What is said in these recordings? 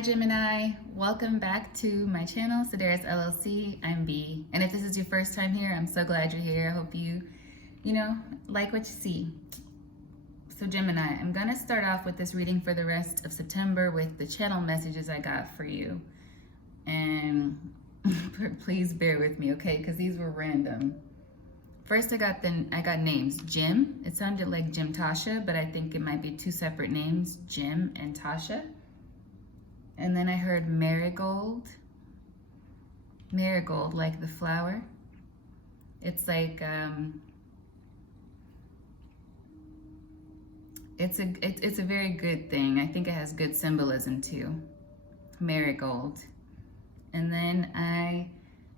Hi Gemini, welcome back to my channel, Sedaris LLC. I'm B, and if this is your first time here, I'm so glad you're here. I hope you like what you see. So Gemini, I'm gonna start off with this reading for the rest of September with the channel messages I got for you. And please bear with me, okay? Because these were random. First, I got names. Jim. It sounded like Jim Tasha, but I think it might be two separate names, Jim and Tasha. And then I heard Marigold. Marigold, like the flower. It's like it's a very good thing. I think it has good symbolism too. Marigold. And then I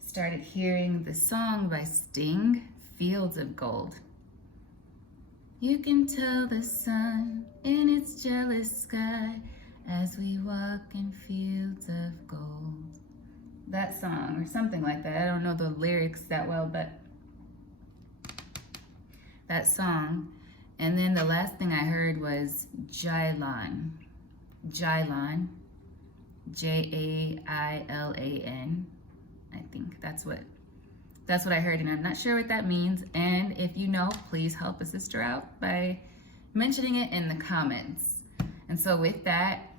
started hearing the song by Sting, Fields of Gold. You can tell the sun in its jealous sky as we walk in fields of gold. That song, or something like that. I don't know the lyrics that well, but that song. And then the last thing I heard was Jailan. Jailan. Jailan. I think that's what I heard, and I'm not sure what that means. And if you know, please help a sister out by mentioning it in the comments. And so with that,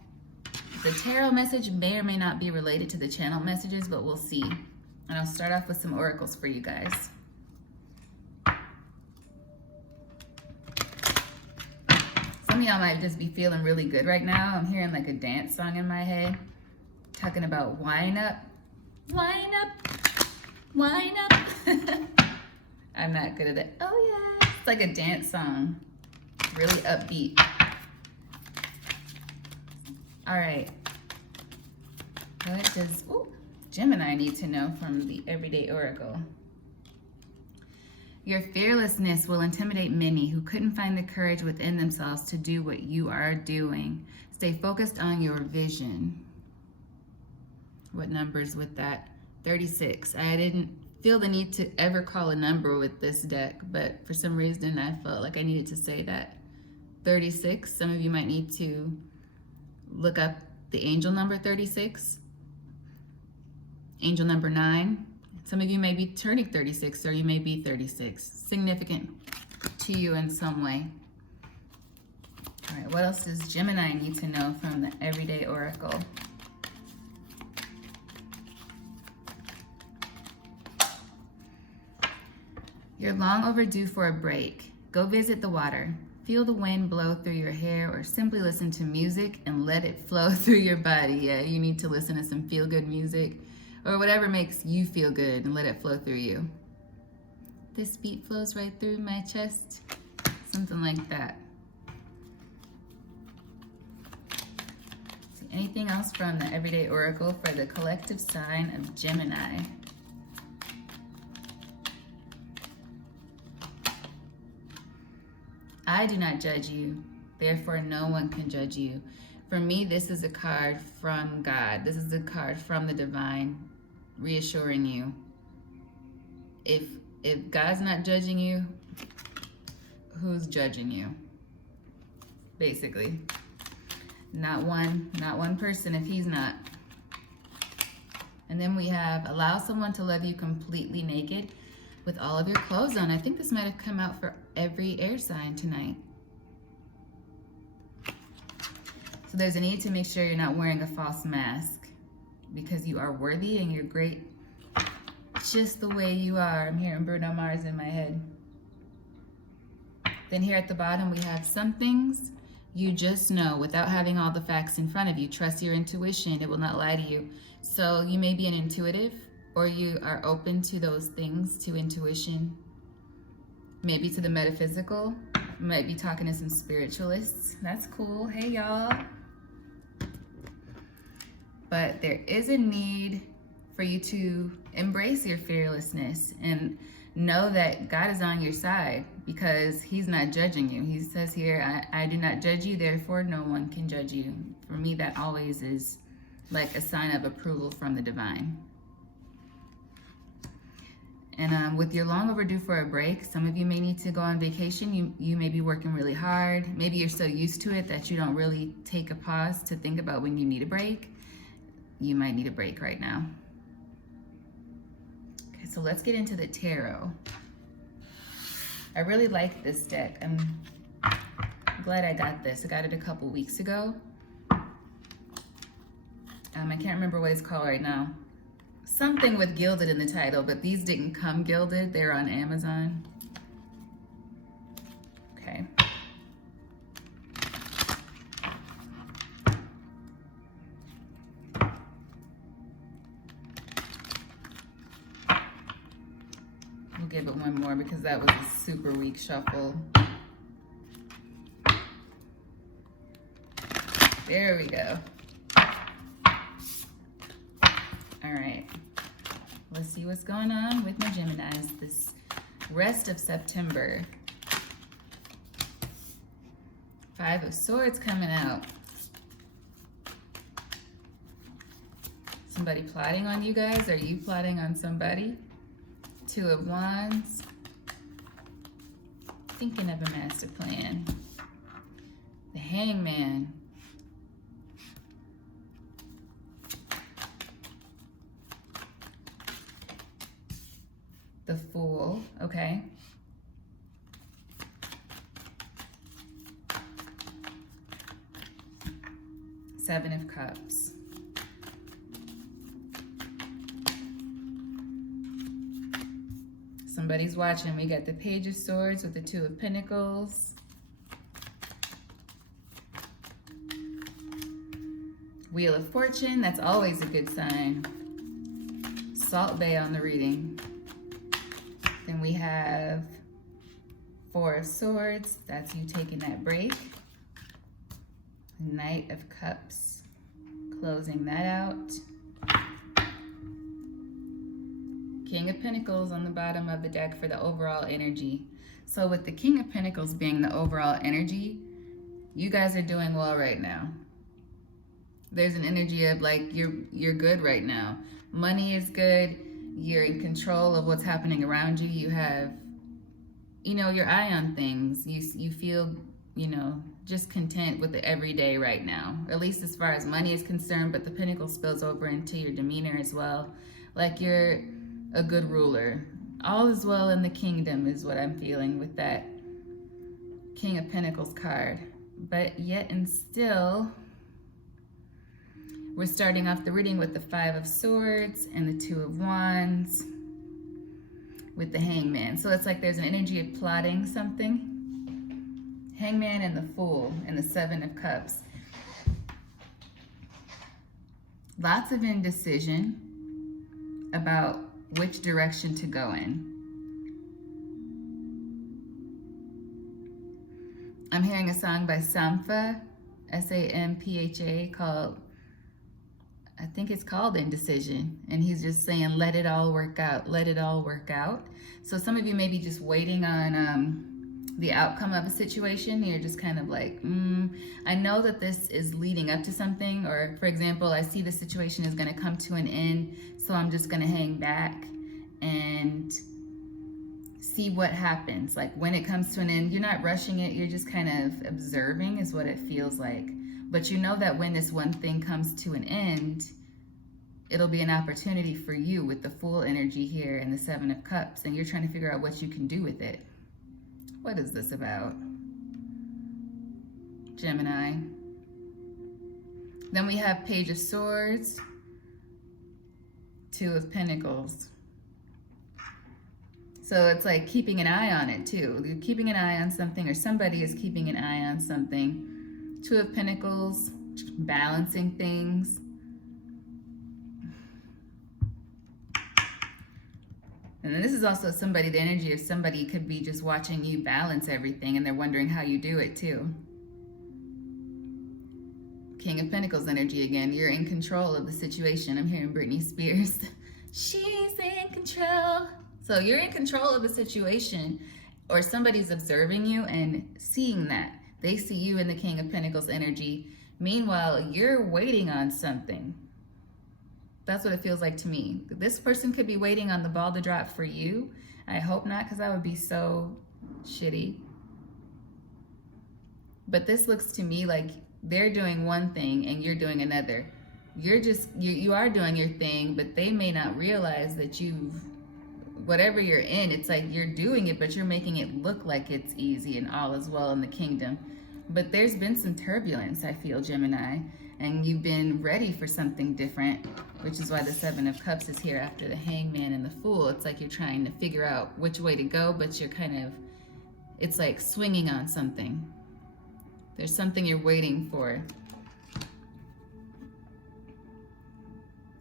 the tarot message may or may not be related to the channel messages, but we'll see. And I'll start off with some oracles for you guys. Some of y'all might just be feeling really good right now. I'm hearing like a dance song in my head, talking about wine up, wine up, wine up. I'm not good at it. Oh yeah, it's like a dance song, really upbeat. All right, what does Gemini need to know from the Everyday Oracle? Your fearlessness will intimidate many who couldn't find the courage within themselves to do what you are doing. Stay focused on your vision. What numbers with that? 36. I didn't feel the need to ever call a number with this deck, but for some reason I felt like I needed to say that. 36. Some of you might need to look up the angel number 36. Angel number 9. Some of you may be turning 36, or you may be 36. Significant to you in some way. All right, what else does Gemini need to know from the Everyday Oracle? You're long overdue for a break. Go visit the water. Feel the wind blow through your hair, or simply listen to music and let it flow through your body. Yeah, you need to listen to some feel-good music or whatever makes you feel good and let it flow through you. This beat flows right through my chest. Something like that. So anything else from the Everyday Oracle for the collective sign of Gemini? I do not judge you, therefore no one can judge you. For me, this is a card from God. This is a card from the divine, reassuring you. If God's not judging you, who's judging you? Basically. Not one person if he's not. And then we have allow someone to love you completely naked with all of your clothes on. I think this might have come out for every air sign tonight. So there's a need to make sure you're not wearing a false mask, because you are worthy and you're great just the way you are. I'm hearing Bruno Mars in my head. Then here at the bottom we have some things you just know without having all the facts in front of you. Trust your intuition. It will not lie to you. So you may be an intuitive, or you are open to those things, to intuition, maybe to the metaphysical. You might be talking to some spiritualists. That's cool. Hey, y'all. But there is a need for you to embrace your fearlessness and know that God is on your side, because he's not judging you. He says here, I do not judge you, therefore no one can judge you. For me, that always is like a sign of approval from the divine. And with your long overdue for a break, some of you may need to go on vacation. You may be working really hard. Maybe you're so used to it that you don't really take a pause to think about when you need a break. You might need a break right now. Okay, so let's get into the tarot. I really like this deck. I'm glad I got this. I got it a couple weeks ago. I can't remember what it's called right now. Something with gilded in the title, but these didn't come gilded. They're on Amazon. Okay. We'll give it one more because that was a super weak shuffle. There we go. All right. Let's see what's going on with my Geminis this rest of September. Five of Swords coming out. Somebody plotting on you guys? Are you plotting on somebody? Two of Wands. Thinking of a master plan. The Hangman. The Fool, okay. Seven of Cups. Somebody's watching. We got the Page of Swords with the Two of Pentacles. Wheel of Fortune, that's always a good sign. Salt Bay on the reading. Then we have Four of Swords, that's you taking that break. Knight of Cups, closing that out. King of Pentacles on the bottom of the deck for the overall energy. So with the King of Pentacles being the overall energy, you guys are doing well right now. There's an energy of like you're good right now. Money is good. You're in control of what's happening around you. You have, your eye on things. You feel, just content with the everyday right now, at least as far as money is concerned, but the Pentacle spills over into your demeanor as well. Like you're a good ruler. All is well in the kingdom is what I'm feeling with that King of Pentacles card. But yet and still, we're starting off the reading with the Five of Swords and the Two of Wands with the Hangman. So it's like there's an energy of plotting something. Hangman and the Fool and the Seven of Cups. Lots of indecision about which direction to go in. I'm hearing a song by Sampha, S-A-M-P-H-A, called, I think it's called Indecision. And he's just saying, let it all work out. Let it all work out. So some of you may be just waiting on the outcome of a situation. You're just kind of like, I know that this is leading up to something. Or for example, I see the situation is going to come to an end. So I'm just going to hang back and see what happens. Like when it comes to an end, you're not rushing it. You're just kind of observing is what it feels like. But you know that when this one thing comes to an end, it'll be an opportunity for you with the Fool energy here and the Seven of Cups, and you're trying to figure out what you can do with it. What is this about? Gemini. Then we have Page of Swords, Two of Pentacles. So it's like keeping an eye on it too. You're keeping an eye on something, or somebody is keeping an eye on something. Two of Pentacles, balancing things. And then this is also somebody, the energy of somebody could be just watching you balance everything and they're wondering how you do it too. King of Pentacles energy again. You're in control of the situation. I'm hearing Britney Spears. She's in control. So you're in control of the situation, or somebody's observing you and seeing that. They see you in the King of Pentacles energy. Meanwhile, you're waiting on something. That's what it feels like to me. This person could be waiting on the ball to drop for you. I hope not, because that would be so shitty. But this looks to me like they're doing one thing and you're doing another. You are doing your thing, but they may not realize that whatever you're in, it's like you're doing it, but you're making it look like it's easy and all is well in the kingdom. But there's been some turbulence, I feel, Gemini, and you've been ready for something different, which is why the Seven of Cups is here after the Hangman and the Fool. It's like you're trying to figure out which way to go, but you're it's like swinging on something. There's something you're waiting for.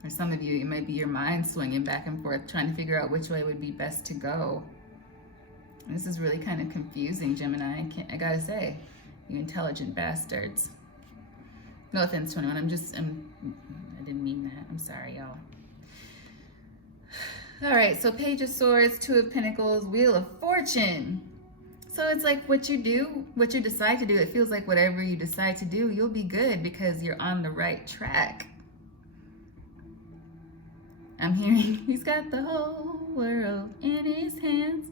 For some of you, it might be your mind swinging back and forth, trying to figure out which way would be best to go. And this is really kind of confusing, Gemini. I gotta say, you intelligent bastards. No offense, 21. I didn't mean that. I'm sorry, y'all. All right, so Page of Swords, Two of Pentacles, Wheel of Fortune. So it's like what you do, what you decide to do, it feels like whatever you decide to do, you'll be good because you're on the right track. I'm hearing he's got the whole world in his hands.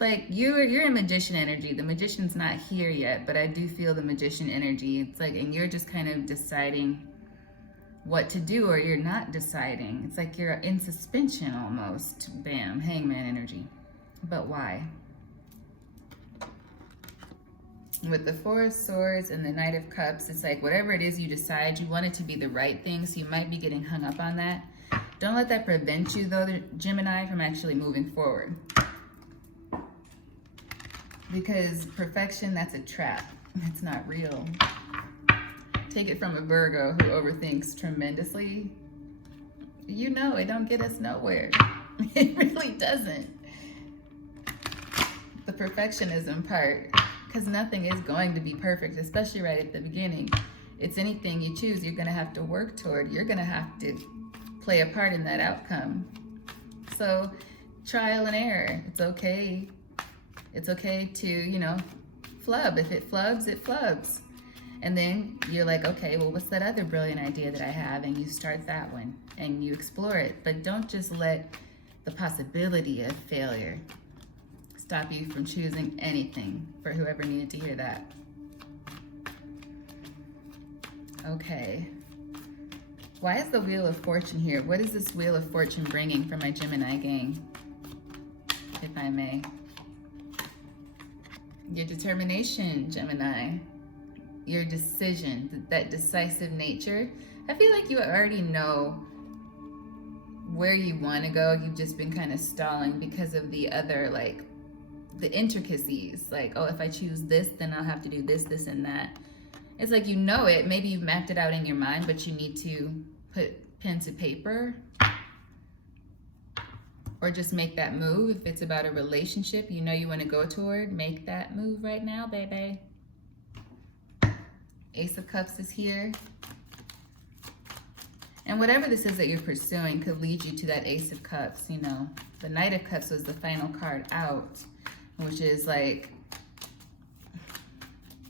Like you're in magician energy. The magician's not here yet, but I do feel the magician energy. It's like, and you're just kind of deciding what to do, or you're not deciding. It's like you're in suspension almost. Bam, Hangman energy. But why? With the Four of Swords and the Knight of Cups, it's like whatever it is you decide, you want it to be the right thing, so you might be getting hung up on that. Don't let that prevent you, though, Gemini, from actually moving forward. Because perfection, that's a trap. It's not real. Take it from a Virgo who overthinks tremendously. You know it don't get us nowhere. It really doesn't. The perfectionism part, because nothing is going to be perfect, especially right at the beginning. It's anything you choose, you're going to have to work toward. You're going to have to play a part in that outcome. So trial and error. It's okay. It's okay to, flub. If it flubs, it flubs. And then you're like, okay, well, what's that other brilliant idea that I have? And you start that one and you explore it. But don't just let the possibility of failure stop you from choosing anything, for whoever needed to hear that. Okay. Why is the Wheel of Fortune here? What is this Wheel of Fortune bringing for my Gemini gang, if I may? Your determination, Gemini. Your decision, that decisive nature. I feel like you already know where you want to go. You've just been kind of stalling because of the other, the intricacies. Like, oh, if I choose this, then I'll have to do this, this, and that. It's like you know it. Maybe you've mapped it out in your mind, but you need to put pen to paper. Or just make that move. If it's about a relationship you know you want to go toward, make that move right now, baby. Ace of Cups is here. And whatever this is that you're pursuing could lead you to that Ace of Cups, The Knight of Cups was the final card out, which is like,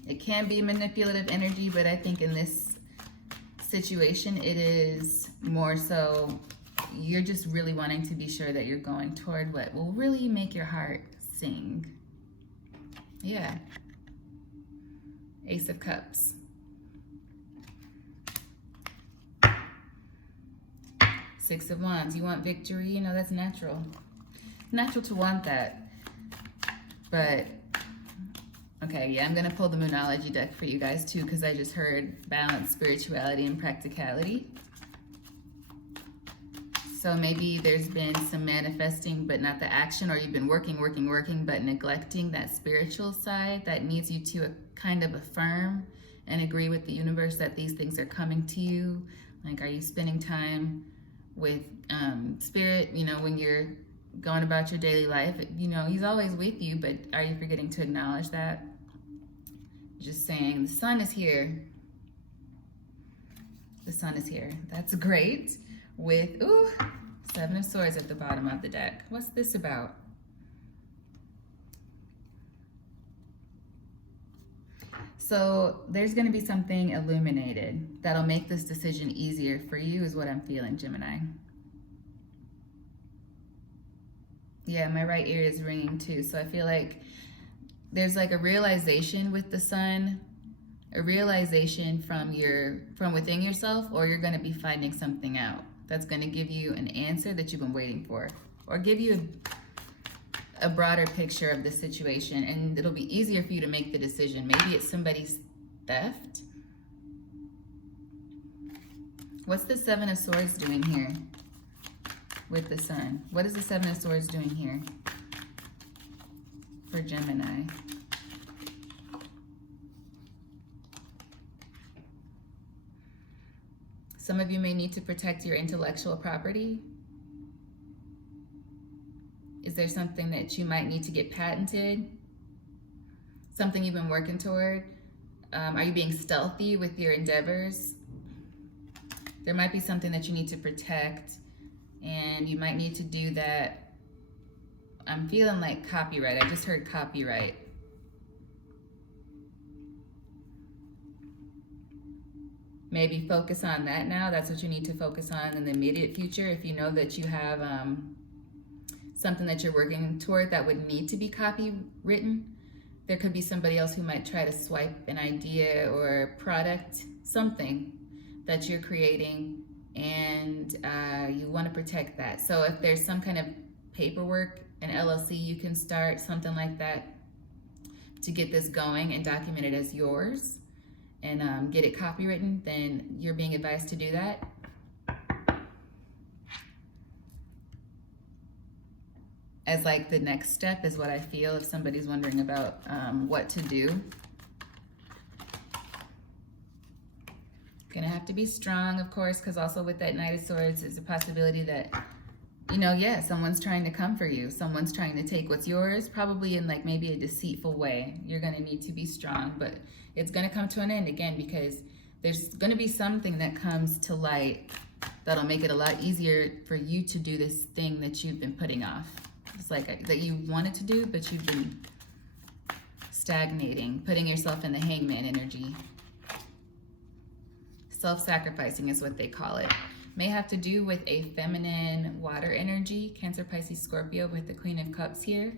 it can be manipulative energy, but I think in this situation, it is more so you're just really wanting to be sure that you're going toward what will really make your heart sing. Yeah. Ace of Cups. Six of Wands. You want victory? That's natural. Natural to want that. But, okay, yeah, I'm going to pull the Moonology deck for you guys, too, because I just heard balance, spirituality, and practicality. So maybe there's been some manifesting, but not the action, or you've been working, but neglecting that spiritual side that needs you to kind of affirm and agree with the universe that these things are coming to you. Like, are you spending time with spirit, when you're going about your daily life? He's always with you, but are you forgetting to acknowledge that? Just saying, the sun is here. The sun is here. That's great. With, Seven of Swords at the bottom of the deck. What's this about? So there's going to be something illuminated that'll make this decision easier for you is what I'm feeling, Gemini. Yeah, my right ear is ringing too. So I feel like there's like a realization with the sun, a realization from within yourself, or you're going to be finding something out that's going to give you an answer that you've been waiting for, or give you a broader picture of the situation, and it'll be easier for you to make the decision. Maybe it's somebody's theft. What's the Seven of Swords doing here with the sun? What is the Seven of Swords doing here for Gemini? Some of you may need to protect your intellectual property. Is there something that you might need to get patented? Something you've been working toward? Are you being stealthy with your endeavors? There might be something that you need to protect, and you might need to do that. I'm feeling like copyright. I just heard copyright. Maybe focus on that now. That's what you need to focus on in the immediate future. If you know that you have something that you're working toward that would need to be copywritten, there could be somebody else who might try to swipe an idea or product, something that you're creating, and you want to protect that. So if there's some kind of paperwork, an LLC you can start, something like that, to get this going and document it as yours and get it copywritten, then you're being advised to do that. As like the next step is what I feel if somebody's wondering about what to do. Gonna have to be strong, of course, because also with that Knight of Swords, there's a possibility that, you know, yeah, someone's trying to come for you. Someone's trying to take what's yours, probably in like maybe a deceitful way. You're gonna need to be strong, but it's gonna come to an end again, because there's gonna be something that comes to light that'll make it a lot easier for you to do this thing that you've been putting off. It's like that you wanted to do, but you've been stagnating, putting yourself in the hangman energy. Self-sacrificing is what they call it. May have to do with a feminine water energy, Cancer, Pisces, Scorpio, with the Queen of Cups here.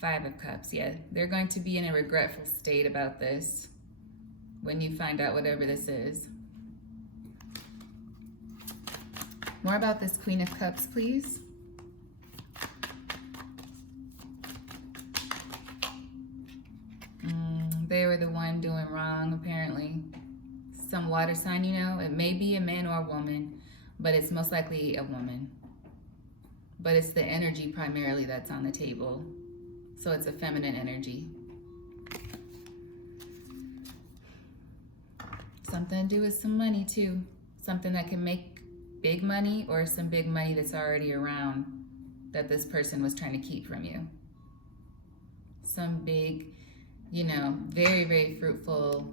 Five of Cups, yeah. They're going to be in a regretful state about this when you find out whatever this is. More about this Queen of Cups, please. They were the one doing wrong, apparently. Some water sign, you know. It may be a man or a woman, but it's most likely a woman. But it's the energy primarily that's on the table. So it's a feminine energy. Something to do with some money, too. Something that can make big money, or some big money that's already around that this person was trying to keep from you. Some big, you know, very, very fruitful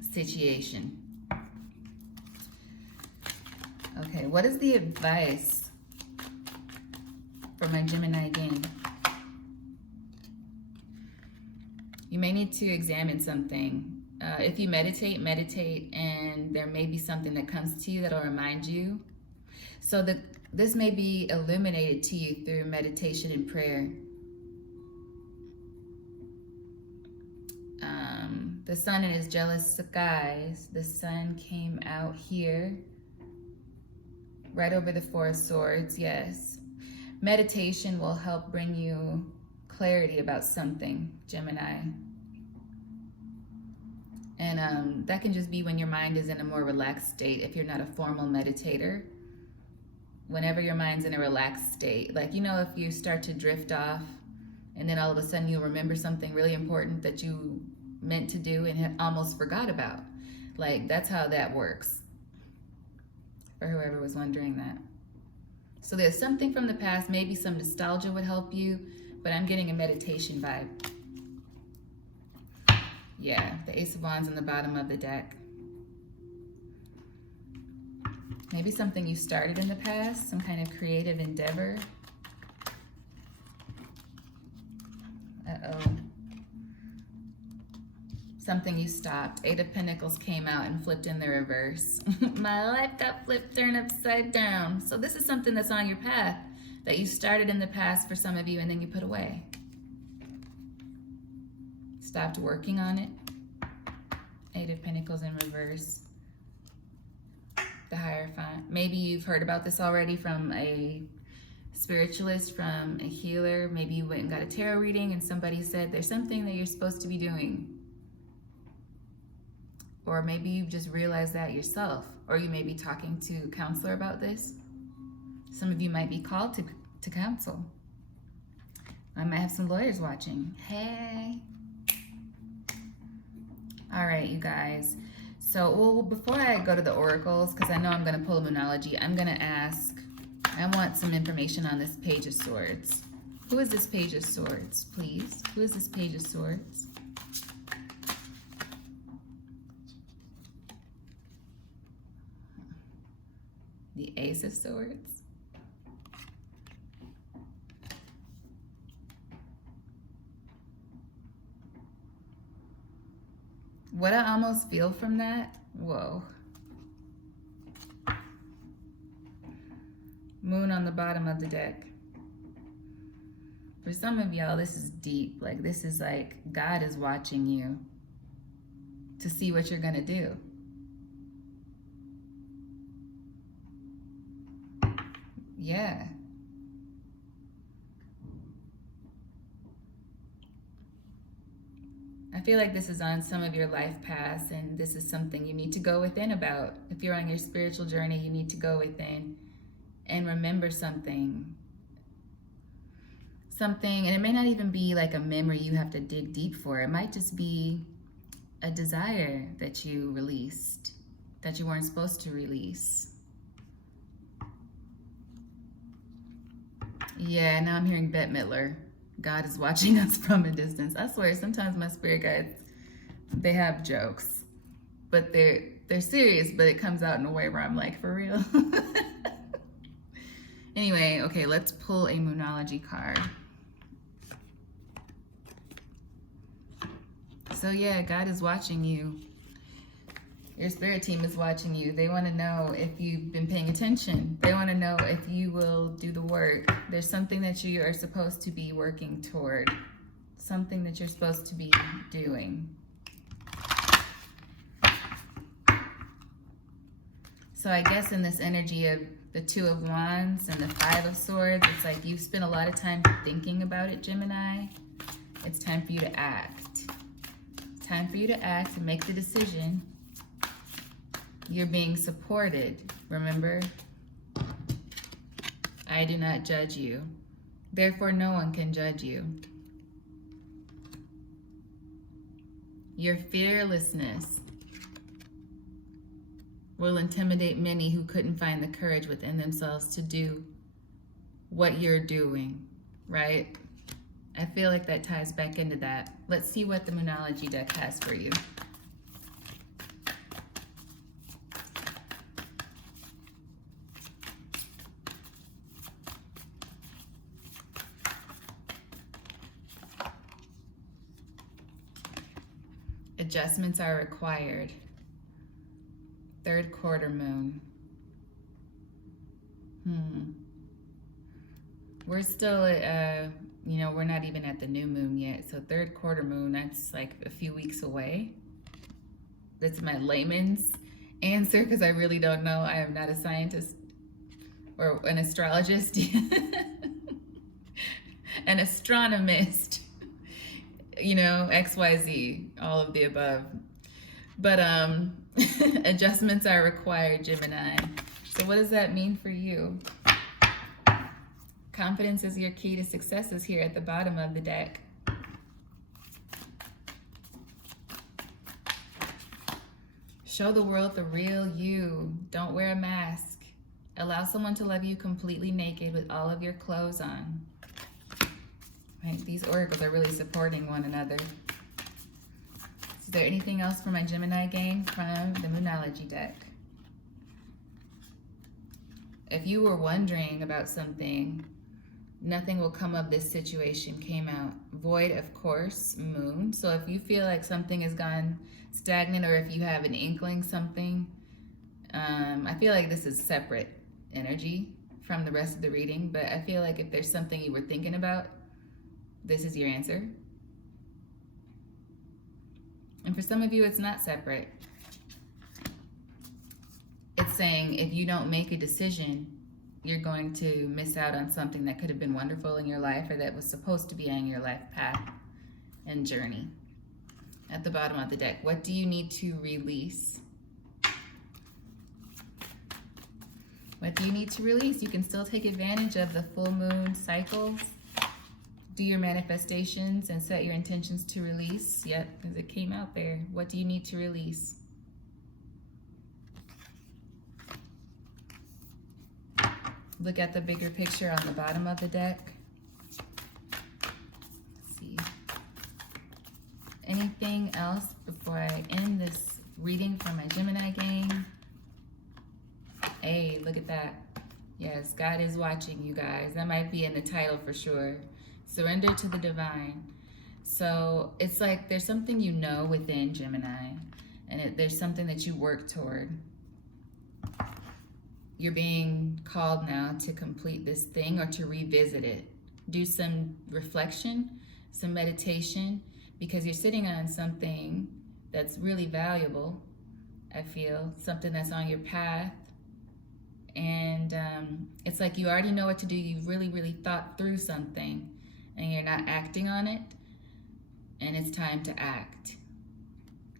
situation. Okay, what is the advice for my Gemini again? You may need to examine something. If you meditate, and there may be something that comes to you that'll remind you. So this may be illuminated to you through meditation and prayer. The sun in his jealous skies, the sun came out here, right over the Four of Swords, yes. Meditation will help bring you clarity about something, Gemini. And that can just be when your mind is in a more relaxed state, if you're not a formal meditator. Whenever your mind's in a relaxed state, like, you know, if you start to drift off and then all of a sudden you'll remember something really important that you meant to do and had almost forgot about. Like, that's how that works, for whoever was wondering that. So there's something from the past, maybe some nostalgia would help you, but I'm getting a meditation vibe. Yeah, the Ace of Wands on the bottom of the deck. Maybe something you started in the past, some kind of creative endeavor. Uh-oh. Something you stopped. Eight of Pentacles came out and flipped in the reverse. My life got flipped, turned upside down. So this is something that's on your path that you started in the past for some of you and then you put away. Stopped working on it. Eight of Pentacles in reverse. The Hierophant. Maybe you've heard about this already from a spiritualist, from a healer. Maybe you went and got a tarot reading and somebody said there's something that you're supposed to be doing. Or maybe you've just realized that yourself. Or you may be talking to a counselor about this. Some of you might be called to counsel. I might have some lawyers watching. Hey. All right, you guys. So, well, before I go to the oracles, because I know I'm going to pull a Moonology, I'm going to ask, I want some information on this Page of Swords. Who is this Page of Swords, please? Who is this Page of Swords? The Ace of Swords. What I almost feel from that, whoa. Moon on the bottom of the deck. For some of y'all, this is deep. Like, this is like God is watching you to see what you're gonna do. Yeah. I feel like this is on some of your life paths, and this is something you need to go within about. If you're on your spiritual journey, you need to go within and remember something. Something, and it may not even be like a memory you have to dig deep for. It might just be a desire that you released, that you weren't supposed to release. Yeah, now I'm hearing Bette Midler. God is watching us from a distance. I swear, sometimes my spirit guides, they have jokes, but they're serious, but it comes out in a way where I'm like, for real? Anyway, okay, let's pull a Moonology card. So yeah, God is watching you. Your spirit team is watching you. They want to know if you've been paying attention. They want to know if you will do the work. There's something that you are supposed to be working toward. Something that you're supposed to be doing. So I guess in this energy of the Two of Wands and the Five of Swords, it's like you've spent a lot of time thinking about it, Gemini. It's time for you to act. It's time for you to act and make the decision. You're being supported, remember? I do not judge you. Therefore, no one can judge you. Your fearlessness will intimidate many who couldn't find the courage within themselves to do what you're doing, right? I feel like that ties back into that. Let's see what the Moonology deck has for you. Adjustments are required. Third quarter moon. We're still, we're not even at the new moon yet. So third quarter moon, that's like a few weeks away. That's my layman's answer because I really don't know. I am not a scientist or an astrologist. An astronomist. XYZ, all of the above. But adjustments are required, Gemini. So what does that mean for you? Confidence is your key to success is here at the bottom of the deck. Show the world the real you. Don't wear a mask. Allow someone to love you completely naked with all of your clothes on. Right, these oracles are really supporting one another. Is there anything else for my Gemini game from the Moonology deck? If you were wondering about something, Nothing will come of this situation came out. Void, of course, moon. So if you feel like something has gone stagnant, or if you have an inkling something, I feel like this is separate energy from the rest of the reading, but I feel like if there's something you were thinking about, this is your answer. And for some of you, it's not separate. It's saying if you don't make a decision, you're going to miss out on something that could have been wonderful in your life, or that was supposed to be on your life path and journey. At the bottom of the deck, what do you need to release? What do you need to release? You can still take advantage of the full moon cycles. Do your manifestations and set your intentions to release. Yep, because it came out there. What do you need to release? Look at the bigger picture on the bottom of the deck. Let's see. Anything else before I end this reading for my Gemini gang? Hey, look at that. Yes, God is watching, you guys. That might be in the title for sure. Surrender to the divine. So it's like there's something you know within Gemini, and there's something that you work toward. You're being called now to complete this thing or to revisit it. Do some reflection, some meditation, because you're sitting on something that's really valuable, I feel, something that's on your path. And it's like you already know what to do. You've really, really thought through something, and you're not acting on it, and it's time to act.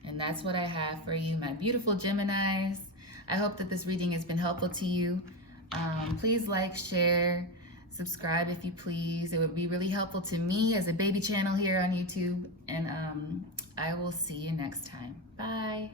And that's what I have for you, my beautiful Geminis. I hope that this reading has been helpful to you. Please like, share, subscribe if you please. It would be really helpful to me as a baby channel here on YouTube. And I will see you next time. Bye.